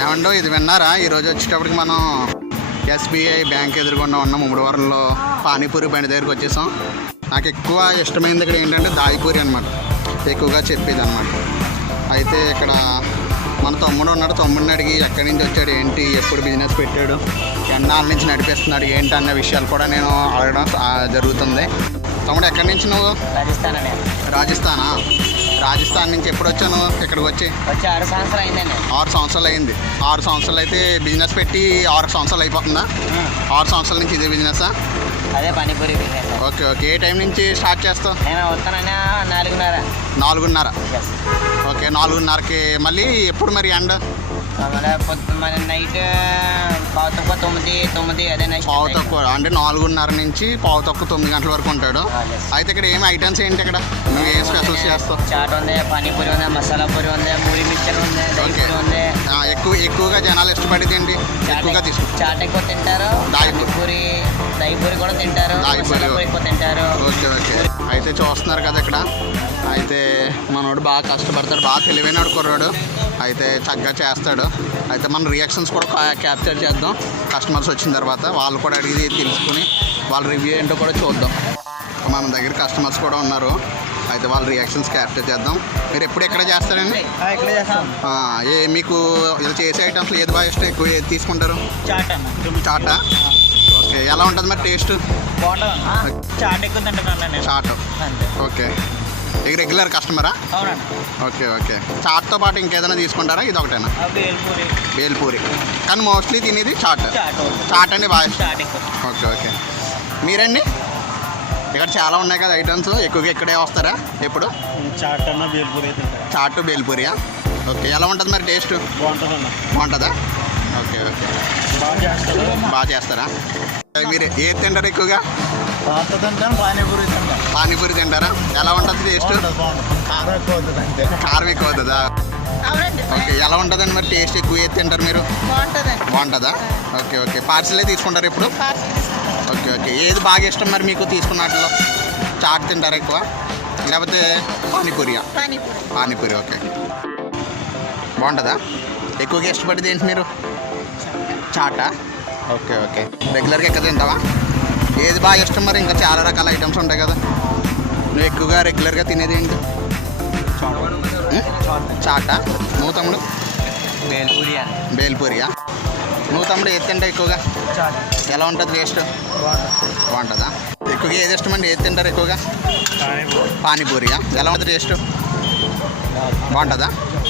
ఏమండో ఇది విన్నారా? ఈరోజు వచ్చేటప్పటికి మనం ఎస్బీఐ బ్యాంక్ ఎదురుకుండా ఉన్న ముమ్మడివరంలో పానీపూరి బండి దగ్గరికి వచ్చేసాం. నాకు ఎక్కువ ఇష్టమైనది ఇక్కడ ఏంటంటే దాయిపూరి అనమాట, ఎక్కువగా చెప్పేది అనమాట. అయితే ఇక్కడ మన తమ్ముడు ఉన్నాడు, తమ్ముడిని అడిగి ఎక్కడి నుంచి వచ్చాడు, ఏంటి, ఎప్పుడు బిజినెస్ పెట్టాడు, ఎన్నాళ్ళ నుంచి నడిపిస్తున్నాడు, ఏంటి అన్న విషయాలు కూడా నేను అడగడం జరుగుతుంది. తమ్ముడు ఎక్కడి నుంచి నువ్వు? రాజస్థాన్. రాజస్థానా? రాజస్థాన్ నుంచి ఎప్పుడు వచ్చాను ఇక్కడికి వచ్చి? 6 సంవత్సరాలు అయిందండి. 6 సంవత్సరాలు అయింది. 6 సంవత్సరాలు అయితే బిజినెస్ పెట్టి 6 సంవత్సరాలు అయిపోతుందా? 6 సంవత్సరాల నుంచి ఇదే బిజినెసా? అదే పానీపూరి బిజినెస్. Okay okay. ఏ టైం నుంచి స్టార్ట్ చేస్తావు? నేను వస్తానన్నా 4:30. 4:30. ఓకే, 4:30కి మళ్ళీ ఎప్పుడు మరి ఎండ? మన నైట్ 9 అదే నైట్. పావు తక్కువ అంటే 4:30 నుంచి 9 గంటల వరకు ఉంటాడు. అయితే ఇక్కడ ఏమి ఐటమ్స్ ఏంటి, ఇక్కడ నువ్వు ఏం స్పెషల్స్ చేస్తావు? చాట్ ఉంది, పానీపూరి ఉంది, మసాలా పూరి ఉంది, పూరి మిక్చర్ ఉంది, దైపూరి ఉంది. ఎక్కువగా జనాలు ఇష్టపడేది ఏంటి? ఎక్కువగా తీసుకు చాట్ ఎక్కువ తింటారు, దైపూరి కూడా తింటారు, మసాలా పూరి ఎక్కువ తింటారు. Okay okay. అయితే చూస్తున్నారు కదా ఇక్కడ, అయితే మనోడు బాగా కష్టపడతాడు, బాగా తెలివైన కుర్రాడు, అయితే చక్కగా చేస్తాడు. అయితే మన రియాక్షన్స్ కూడా క్యాప్చర్ చేద్దాం. కస్టమర్స్ వచ్చిన తర్వాత వాళ్ళు కూడా అడిగి తెలుసుకుని వాళ్ళ రివ్యూ ఏంటో కూడా చూద్దాం. మన దగ్గర కస్టమర్స్ కూడా ఉన్నారు, అయితే వాళ్ళ రియాక్షన్స్ క్యాప్చర్ చేద్దాం. మీరు ఎప్పుడు ఎక్కడ చేస్తారండి? మీకు ఇది చేసే ఐటమ్స్లో ఏది బాగా ఇష్టం, ఎక్కువ ఏది తీసుకుంటారు? చాటా? ఓకే. ఎలా ఉంటుంది మరి టేస్ట్? చాట్. ఓకే. ఇక రెగ్యులర్ కస్టమరా? Okay okay. చాట్తో పాటు ఇంకేదైనా తీసుకుంటారా? ఇది ఒకటేనా? బేల్పూరి. కానీ మోస్ట్లీ తినేది చాట్. చాట్ అండి బాగా. Okay okay. మీరండి? ఇక్కడ చాలా ఉన్నాయి కదా ఐటమ్స్, ఎక్కువగా ఇక్కడే వస్తారా ఎప్పుడు? చాట్ బేల్పూరియా? ఓకే. ఎలా ఉంటుంది మరి టేస్ట్? బాగుంటుందా? Okay okay. బాగా చేస్తారా? మీరు ఏది తింటారు ఎక్కువగా? పానీపూరి తింటారా? ఎలా ఉంటుంది టేస్ట్? కారం ఎక్కువ అవుతుందా? ఓకే. ఎలా ఉంటుందండి మరి టేస్ట్? ఎక్కువ ఏది తింటారు మీరు? బాగుంటుందా? Okay okay. పార్సిలే తీసుకుంటారు ఇప్పుడు? Okay okay. ఏది బాగా ఇష్టం మరి మీకు తీసుకున్న వాటిలో? చాట్ తింటారా ఎక్కువ, లేకపోతే పానీపూరియా? పానీపూరి. ఓకే. బాగుంటుందా? ఎక్కువగా ఇష్టపడేది ఏంటి మీరు? చాటా? Okay okay. రెగ్యులర్గా ఎక్కడ తింటావా? ఏది బాగా ఇష్టం మరి? ఇంకా చాలా రకాల ఐటమ్స్ ఉంటాయి కదా, నువ్వు ఎక్కువగా రెగ్యులర్గా తినేది ఏంటి? చాటా? నువ్వు తమ్ముడు? బేల్పూరియా? నువ్వు తమ్ముడు ఏది తింటావు ఎక్కువగా? ఎలా ఉంటుంది టేస్ట్? బాగుంటుందా? ఎక్కువగా ఏది ఇష్టం అండి? ఏది తింటారు ఎక్కువగా? పానీపూరియా? ఎలా ఉంటుంది టేస్ట్? బాగుంటుందా?